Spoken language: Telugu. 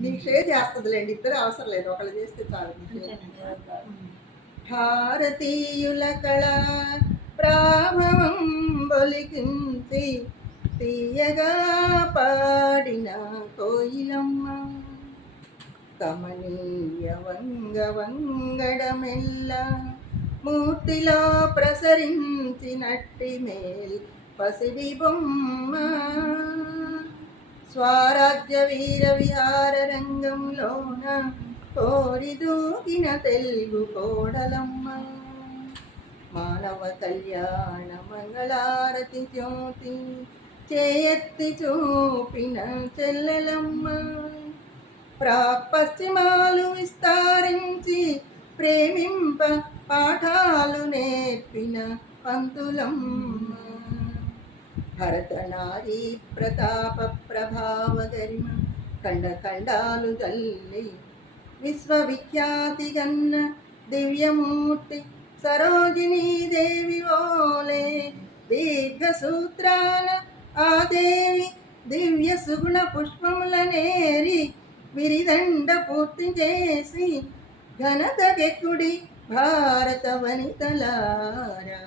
నీకు షేర్ చేస్తుందిలేండి, ఇద్దరు అవసరం లేదు, ఒకళ్ళు చేస్తే చాలు. భారతీయుల కళ ప్రాభవం బొలికించి తీయగా పాడిన కోయిలమ్మ, కమనీయ వంగడమెల్ల మూర్తిలో ప్రసరించినట్టి మేల్ పసిడి బొమ్మ, స్వరాజ్య వీర విహార రంగంలోన కోరి దూకిన తెలుగు కోడలమ్మ, మానవ కళ్యాణ మంగళారతి జ్యోతి చేయెత్తి చూపిన చెల్లెలమ్మ, పశ్చిమాలు విస్తారించి ప్రేమింప పాఠాలు నేర్పిన పంతులమ్మ, భరతనారీ ప్రతాప ప్రభావ గరిమ ఖండ ఖండాలు గల్లి విశ్వవిఖ్యాతి గన్న దివ్యమూర్తి సరోజినీ దేవి ఓలే దీర్ఘ సూత్రాల ఆ దేవి దివ్య సుగుణ పుష్పములనేరి విరిదండ పూర్తి చేసి ఘనత గెక్కుడి భారత వనితలారా.